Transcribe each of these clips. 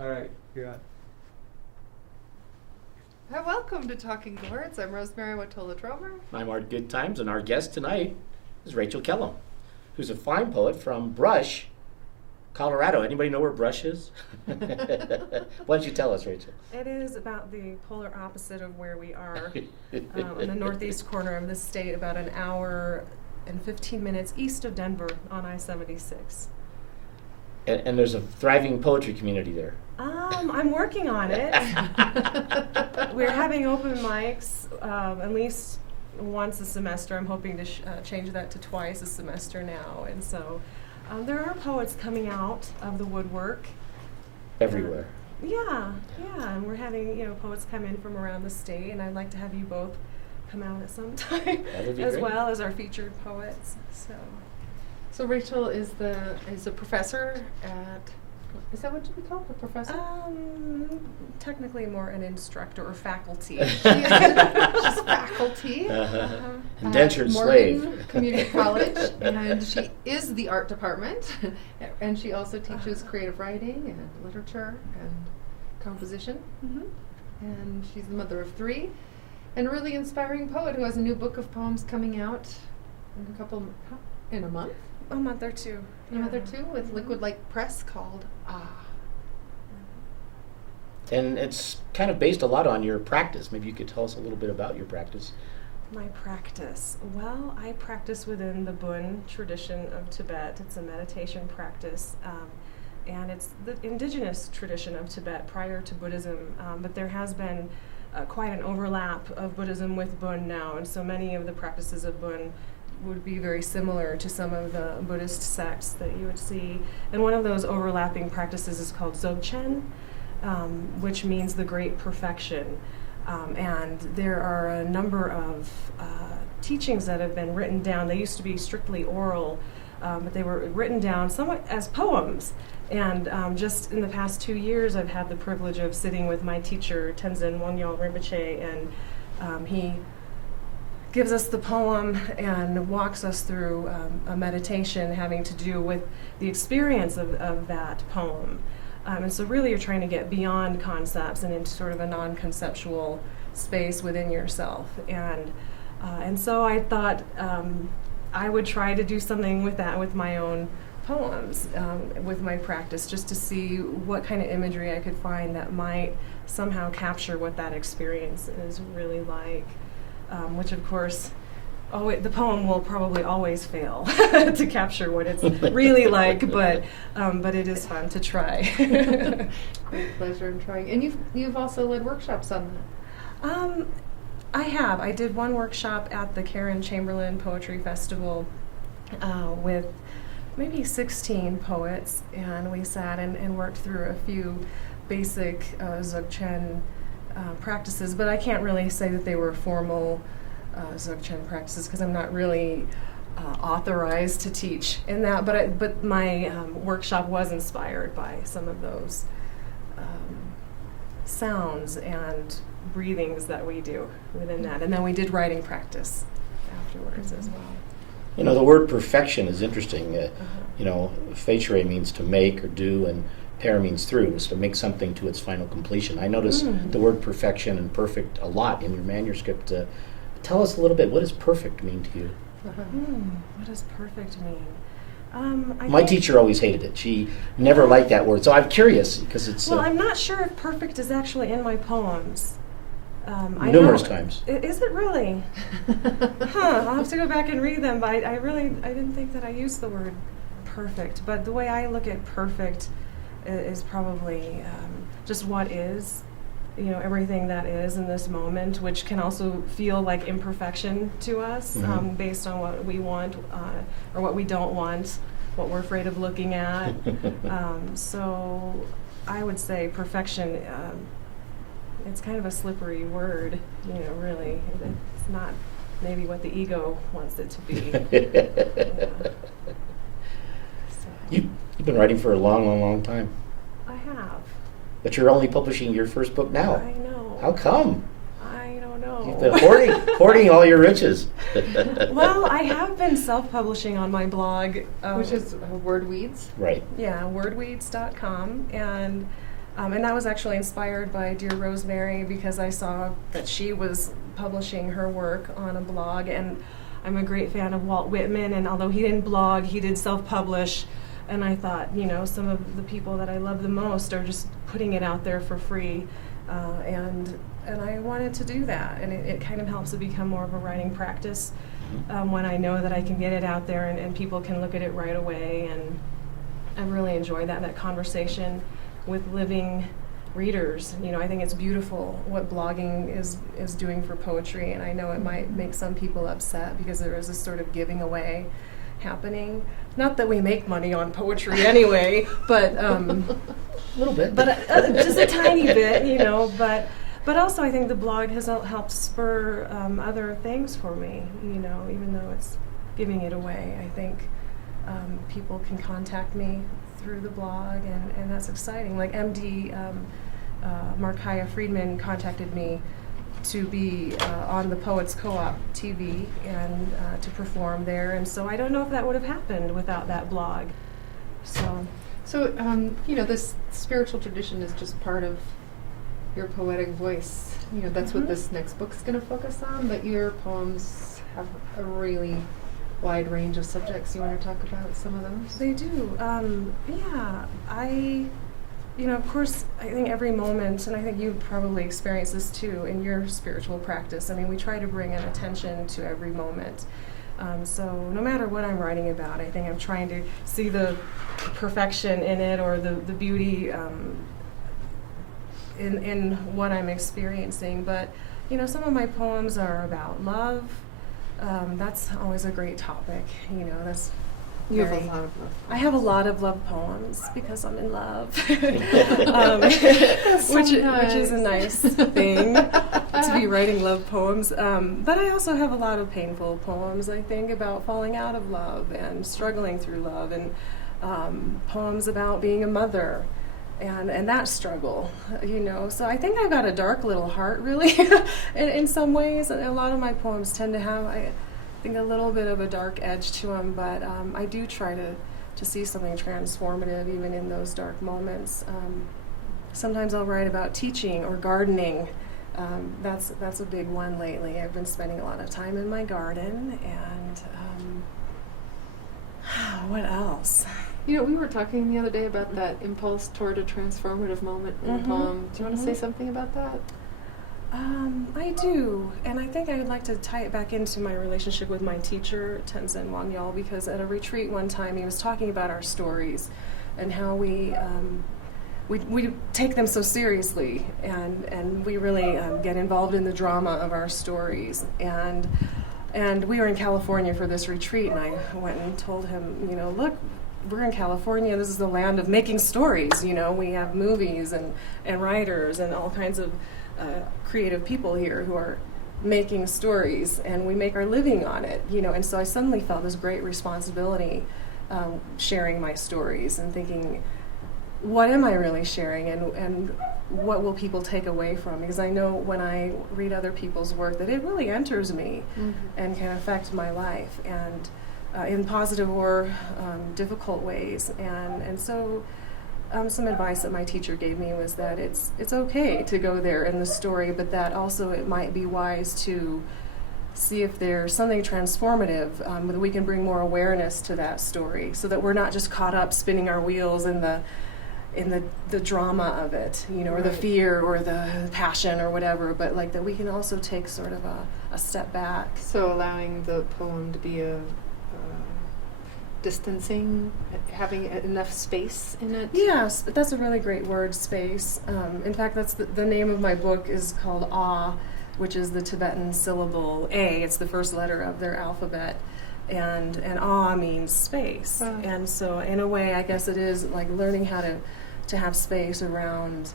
All right, you're on. Hi, welcome to Talking Gourds. I'm Rosemerry, Wahtola, Trommer. I'm our Goodtimes, and our guest tonight is Rachel Kellum, who's a fine poet from Brush, Colorado. Anybody know where Brush is? Why don't you tell us, Rachel? It is about the polar opposite of where we are, in the northeast corner of the state, about an hour and 15 minutes east of Denver on I-76. And there's a thriving poetry community there. I'm working on it. We're having open mics at least once a semester. I'm hoping to change that to twice a semester now. And so there are poets coming out of the woodwork. Everywhere. Yeah, and we're having poets come in from around the state, and I'd like to have you both come out at some time, That would be as great. well as our featured poets. So Rachel is a professor at, is that what you would call a professor? Technically more an instructor or faculty. She's faculty Indentured at slave. Morgan Community College, and she is the art department, and she also teaches creative writing and literature and composition, and she's the mother of 3, and a really inspiring poet who has a new book of poems coming out in a month. A month or two. A month or two with Liquid Light Press called Ah. And it's kind of based a lot on your practice. Maybe you could tell us a little bit about your practice. My practice. Well, I practice within the Bun tradition of Tibet. It's a meditation practice, and it's the indigenous tradition of Tibet prior to Buddhism. But there has been quite an overlap of Buddhism with Bun now, and so many of the practices of Bun would be very similar to some of the Buddhist sects that you would see. And one of those overlapping practices is called Dzogchen, which means the great perfection. And there are a number of teachings that have been written down. They used to be strictly oral, but they were written down somewhat as poems. And just in the past 2 years, I've had the privilege of sitting with my teacher, Tenzin Wangyal Rinpoche, and he gives us the poem and walks us through a meditation having to do with the experience of that poem. And so really you're trying to get beyond concepts and into sort of a non-conceptual space within yourself. And so I thought I would try to do something with that with my own poems, with my practice, just to see what kind of imagery I could find that might somehow capture what that experience is really like. Which of course, the poem will probably always fail to capture what it's really like, but it is fun to try. Great pleasure in trying. And you've also led workshops on that. I have. I did one workshop at the Karen Chamberlain Poetry Festival with maybe 16 poets, and we sat and worked through a few basic Dzogchen practices, but I can't really say that they were formal Dzogchen practices because I'm not really authorized to teach in that. But my workshop was inspired by some of those sounds and breathings that we do within that, and then we did writing practice afterwards as well. You know, the word perfection is interesting. Facere means to make or do, and per means through, is to make something to its final completion. I notice the word perfection and perfect a lot in your manuscript. Tell us a little bit, what does perfect mean to you? What does perfect mean? My teacher always hated it. She never liked that word. So I'm curious, because it's... Well, I'm not sure if perfect is actually in my poems. numerous times. Is it really? I'll have to go back and read them, but I didn't think that I used the word perfect. But the way I look at perfect is probably just what is, everything that is in this moment, which can also feel like imperfection to us, based on what we want or what we don't want, what we're afraid of looking at. So I would say perfection, it's kind of a slippery word, really. It's not maybe what the ego wants it to be. You've been writing for a long, long, long time. I have. But you're only publishing your first book now. I know. How come? I don't know. You've been hoarding all your riches. Well, I have been self-publishing on my blog. Which is Wordweeds? Right. Yeah, wordweeds.com. And And that was actually inspired by dear Rosemerry, because I saw that she was publishing her work on a blog, and I'm a great fan of Walt Whitman, and although he didn't blog, he did self-publish, and I thought, you know, some of the people that I love the most are just putting it out there for free, and I wanted to do that, and it kind of helps it become more of a writing practice when I know that I can get it out there and people can look at it right away, and I really enjoy that conversation with living readers. You know, I think it's beautiful what blogging is doing for poetry, and I know it might make some people upset because there is this sort of giving away happening. Not that we make money on poetry anyway, but A little bit. but just a tiny bit, you know. But also, I think the blog has helped spur other things for me. You know, even though it's giving it away, I think people can contact me through the blog, and that's exciting. Like MD Markiah Friedman contacted me to be on the Poets Co-op TV and to perform there, and so I don't know if that would have happened without that blog. So, you know, this spiritual tradition is just part of your poetic voice. You know, that's what this next book's going to focus on, but your poems have a really wide range of subjects. You want to talk about some of those? They do. You know, of course, I think every moment, and I think you probably experience this too in your spiritual practice, I mean, we try to bring an attention to every moment. So no matter what I'm writing about, I think I'm trying to see the perfection in it, or the beauty in what I'm experiencing. But, you know, some of my poems are about love. That's always a great topic, you know. That's You have a lot of love. I have a lot of love poems because I'm in love, That's so which nice. is a nice thing to be writing love poems. But I also have a lot of painful poems, I think, about falling out of love and struggling through love, and poems about being a mother and that struggle, you know. So I think I've got a dark little heart, really, in some ways. A lot of my poems tend to have, I think, a little bit of a dark edge to them, but I do try to see something transformative even in those dark moments. Sometimes I'll write about teaching or gardening. That's a big one lately. I've been spending a lot of time in my garden, and what else? You know, we were talking the other day about that impulse toward a transformative moment in a poem. Do you want to say something about that? I do, and I think I would like to tie it back into my relationship with my teacher, Tenzin Wangyal, because at a retreat one time he was talking about our stories and how we take them so seriously, and we really get involved in the drama of our stories. And we were in California for this retreat, and I went and told him, you know, look, we're in California, this is the land of making stories, you know, we have movies and writers and all kinds of creative people here who are making stories, and we make our living on it, you know. And so I suddenly felt this great responsibility sharing my stories and thinking, what am I really sharing, and what will people take away from? Because I know when I read other people's work that it really enters me and can affect my life, and in positive or difficult ways. And so some advice that my teacher gave me was that it's okay to go there in the story, but that also it might be wise to see if there's something transformative, that we can bring more awareness to that story, so that we're not just caught up spinning our wheels in the drama of it, you know, or the fear or the passion or whatever, but like that we can also take sort of a step back. So allowing the poem to be a distancing, having enough space in it? Yes, but that's a really great word, space. In fact, that's the name of my book is called Ah, which is the Tibetan syllable A. It's the first letter of their alphabet. And Ah means space. Wow. And so in a way, I guess it is like learning how to have space around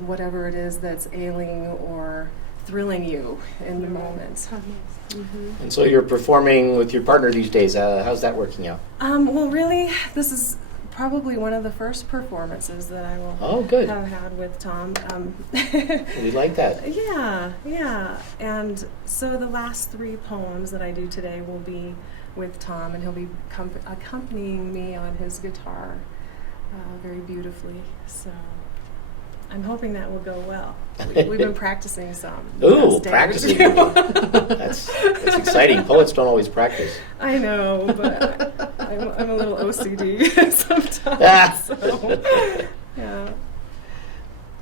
whatever it is that's ailing or thrilling you in the moment. How nice. And so you're performing with your partner these days. How's that working out? Well, really, this is probably one of the first performances that I will have had with Tom. We like that. Yeah. And so the last 3 poems that I do today will be with Tom, and he'll be accompanying me on his guitar very beautifully. So I'm hoping that will go well. We've been practicing some. Ooh, day or practicing. two. That's exciting. Poets don't always practice. I know, but I'm a little OCD sometimes. So, yeah.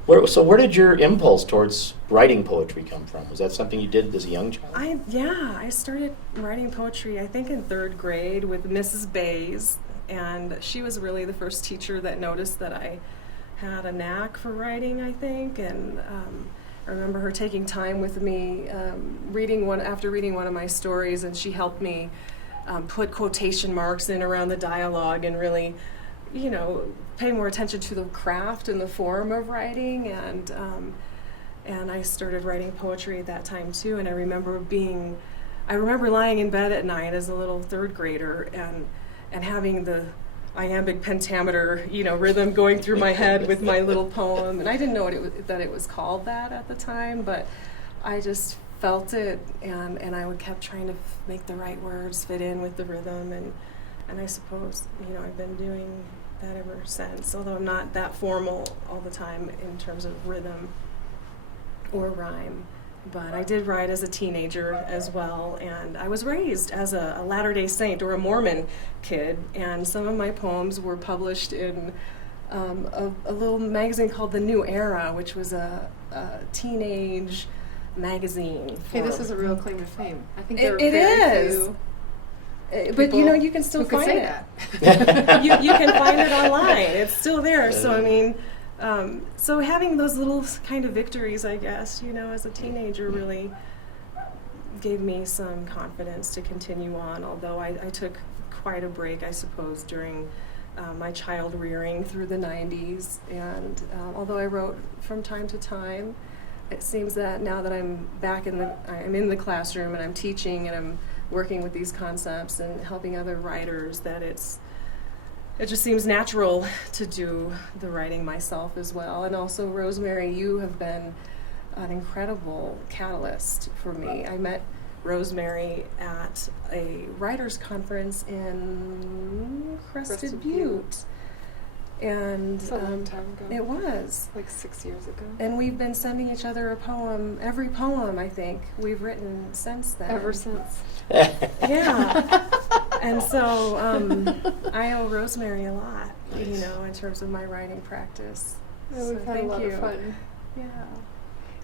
Where did your impulse towards writing poetry come from? Was that something you did as a young child? I started writing poetry, I think, in 3rd grade with Mrs. Bays, and she was really the first teacher that noticed that I had a knack for writing, I think, and I remember her taking time with me, after reading one of my stories, and she helped me put quotation marks in around the dialogue and really, pay more attention to the craft and the form of writing, and I started writing poetry at that time too. And I remember lying in bed at night as a little 3rd grader and having the iambic pentameter, rhythm going through my head with my little poem. And I didn't know that it was called that at the time, but I just felt it, and I kept trying to make the right words fit in with the rhythm, and I suppose, I've been doing that ever since, although I'm not that formal all the time in terms of rhythm or rhyme. But I did write as a teenager as well, and I was raised as a Latter-day Saint or a Mormon kid, and some of my poems were published in a little magazine called The New Era, which was a teenage magazine. Hey, this is a real claim to fame. I think there are it very is. few But you can still who could find say it. that. you can find it online. It's still there. So I mean, so having those little kind of victories, I guess, as a teenager, really gave me some confidence to continue on. Although I took quite a break, I suppose, during my child rearing through the 90s. And although I wrote from time to time, it seems that now that I'm back I'm in the classroom and I'm teaching and I'm working with these concepts and helping other writers, that it just seems natural to do the writing myself as well. And also, Rosemerry, you have been an incredible catalyst for me. I met Rosemerry at a writers' conference in Crested Butte. And It's a long time ago. It was. Like 6 years ago. And we've been sending each other a poem, every poem, I think, we've written since then. Ever since. Yeah. And so I owe Rosemerry a lot, Nice. in terms of my writing practice. Yeah, we've So had a thank lot you. of fun. Yeah.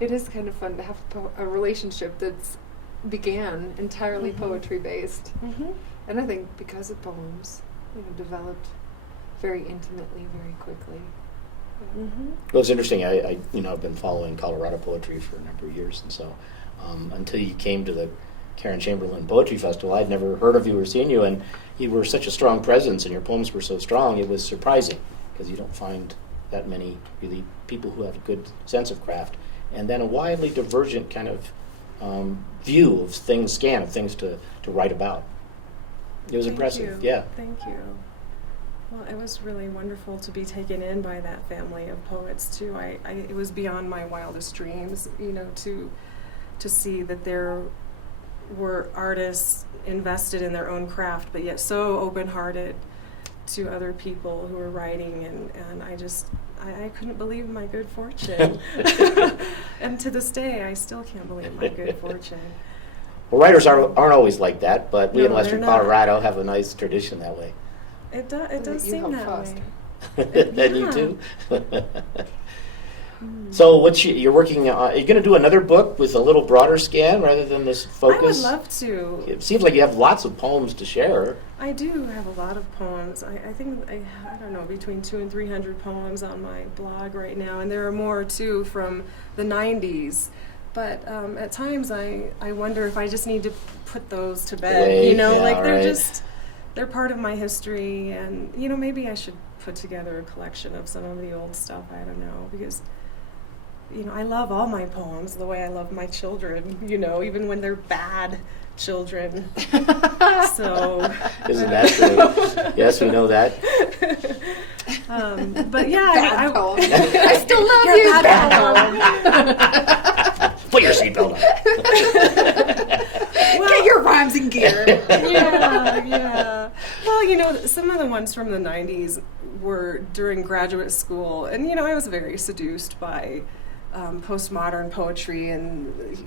It is kind of fun to have a relationship that's began entirely Mhm. poetry based, Mm-hmm. and I think because of poems, developed very intimately, very quickly. Mm-hmm. Well, it's interesting. I've been following Colorado poetry for a number of years, and so until you came to the Karen Chamberlain Poetry Festival, I'd never heard of you or seen you, and you were such a strong presence, and your poems were so strong. It was surprising because you don't find that many really people who have a good sense of craft, and then a widely divergent kind of view of things, of things to write about. It was impressive. You. Yeah. Thank you. Well, it was really wonderful to be taken in by that family of poets too. It was beyond my wildest dreams, to see that there were artists invested in their own craft, but yet so open-hearted to other people who were writing, and I couldn't believe my good fortune. And to this day, I still can't believe my good fortune. Well, writers aren't always like that, but we in No, Western they're not. Colorado have a nice tradition that way. It does You seem help that foster. way. And you Yeah. too. So you're working, are you going to do another book with a little broader scan rather than this focus? I would love to. It seems like you have lots of poems to share. I do have a lot of poems. I think I don't know, between 200 and 300 poems on my blog right now, and there are more too from the 90s. But at times I wonder if I just need to put those to bed. Away, yeah, they're right. they're part of my history, and maybe I should put together a collection of some of the old stuff. I don't know, because I love all my poems the way I love my children. Even when they're bad children. So Isn't that true? Yes, we know that. but yeah, Bad I poem. I still love You're you. a bad Put your seatbelt on. Get your rhymes in gear. yeah. Well, some of the ones from the 90s were during graduate school, and I was very seduced by postmodern poetry, and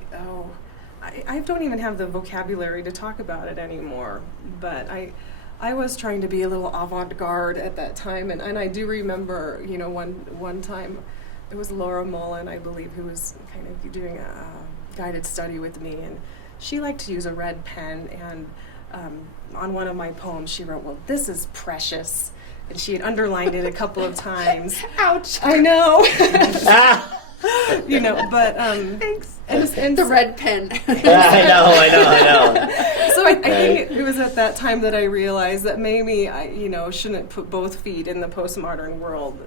I don't even have the vocabulary to talk about it anymore, but I was trying to be a little avant-garde at that time, and I do remember, one time it was Laura Mullen, I believe, who was kind of doing a guided study with me, and she liked to use a red pen, and on one of my poems she wrote, "Well, this is precious," and she had underlined it a couple of times. Ouch! I know. But Thanks. And the red pen. I know. So I think it was at that time that I realized that maybe I shouldn't put both feet in the postmodern world,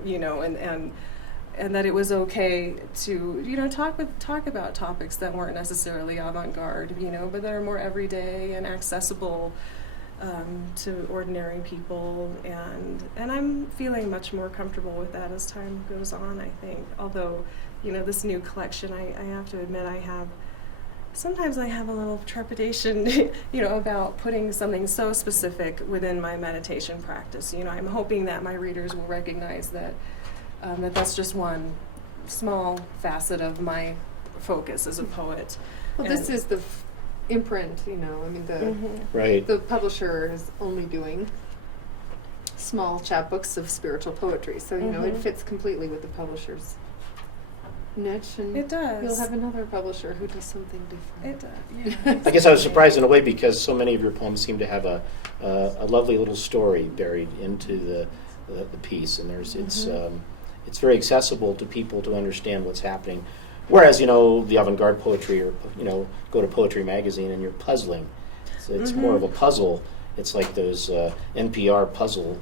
and that it was okay to talk about topics that weren't necessarily avant-garde, but that are more everyday and accessible to ordinary people, and I'm feeling much more comfortable with that as time goes on, I think. Although, this new collection, I have to admit sometimes I have a little trepidation, about putting something so specific within my meditation practice. I'm hoping that my readers will recognize that that's just one small facet of my focus as a poet. Well, this is the imprint, Right. the publisher is only doing small chapbooks of spiritual poetry, so it fits completely with the publisher's niche, and It does. you'll have another publisher who does something different. It does. Yeah. I guess I was surprised in a way because so many of your poems seem to have a lovely little story buried into the piece, and it's very accessible to people to understand what's happening. Whereas, the avant-garde poetry, or, go to Poetry Magazine and you're puzzling. So it's more of a puzzle. It's like those NPR puzzle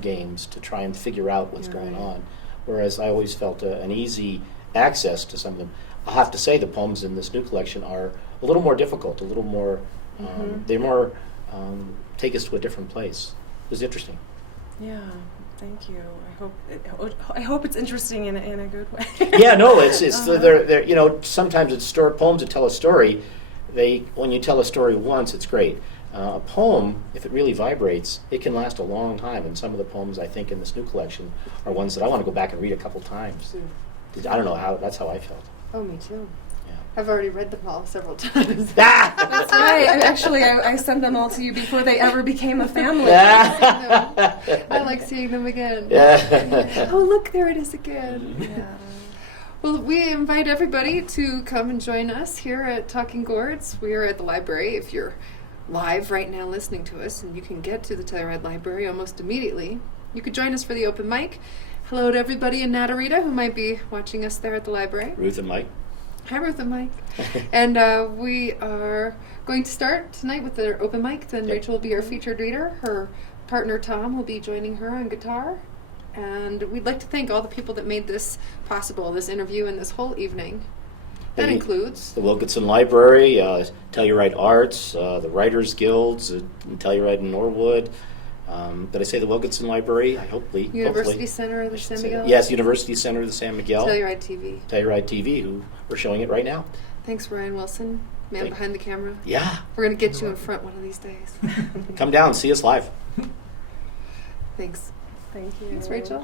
games to try and figure out what's going on. Whereas I always felt an easy access to some of them. I'll have to say the poems in this new collection are a little more difficult, a little more, they're more, take us to a different place. It was interesting. Yeah. Thank you. I hope it's interesting in a good way. Yeah, no, it's they're sometimes it's poems that tell a story. When you tell a story once, it's great. A poem, if it really vibrates, it can last a long time. And some of the poems I think in this new collection are ones that I want to go back and read a couple times. I don't know that's how I felt. Oh, me too. Yeah. I've already read them all several times. That's right. I sent them all to you before they ever became a family. I like seeing them again. Oh, look, there it is again. Yeah. Well, we invite everybody to come and join us here at Talking Gourds. We are at the library. If you're live right now listening to us, and you can get to the Telluride Library almost immediately, you could join us for the open mic. Hello to everybody in Natarita who might be watching us there at the library. Ruth and Mike. Hi, Ruth and Mike. And we are going to start tonight with the open mic. Then Rachel will be our featured reader. Her partner, Tom, will be joining her on guitar. And we'd like to thank all the people that made this possible, this interview and this whole evening. That includes the Wilkinson Library, Telluride Arts, the Writers Guilds, Telluride and Norwood. Did I say the Wilkinson Library? University Center of the San Miguel. Yes, University Center of the San Miguel. Telluride TV. Telluride TV, who we're showing it right now. Thanks, Ryan Wilson, behind the camera. Yeah. We're going to get you in front one of these days. Come down, see us live. Thanks. Thank you. Thanks, Rachel.